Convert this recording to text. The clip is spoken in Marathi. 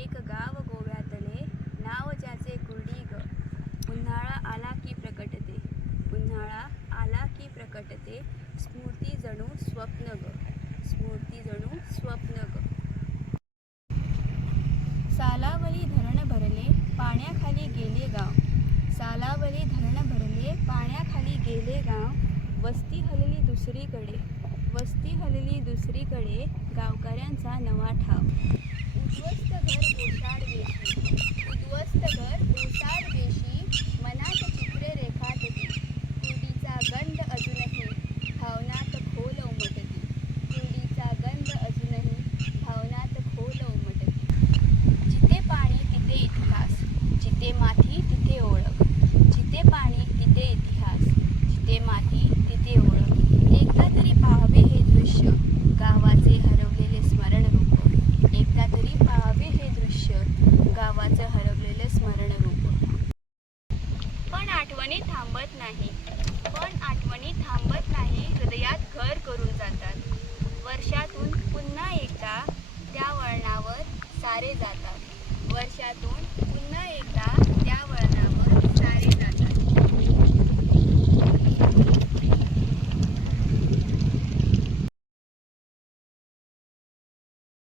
एक गाव गोव्यातले, नाव ज्याचे कुर्डी ग. उन्हाळा आला की प्रकटते, उन्हाळा आला की प्रकटते, स्मृती जणू स्वप्न ग, स्मृती जणू स्वप्न ग. सालावली धरण भरले, पाण्याखाली गेले गाव. सालावली धरण भरले, पाण्याखाली गेले गाव. वस्ती हलली दुसरीकडे, वस्ती हलली दुसरीकडे, गावकऱ्यांचा नवा ठाव. उद्ध्वस्त घर ओसाड वेशी, उद्ध्वस्त घर ओसाड वेशी, मनात चित्रे रेखाटती, कुर्डीचा गंध अजूनही भावनात खोल उमटती, कुर्डीचा गंध अजूनही भावनात खोल उमटती. जिथे पाणी तिथे इतिहास, जिथे माती तिथे ओळख, जिथे पाणी तिथे इतिहास, जिथे माती तिथे ओळख. एकदा तरी पाहावे हे दृश्य, गावाचे हरवलेले स्मरण रूप. एकदा तरी पाहावे हे दृश्य, गावाचं हरवलेले स्मरण रूप. पण आठवणी थांबत नाही, पण आठवणी थांबत नाही, हृदयात घर करून जातात. वर्षातून पुन्हा एकदा त्या वळणावर सारे जातात, वर्षातून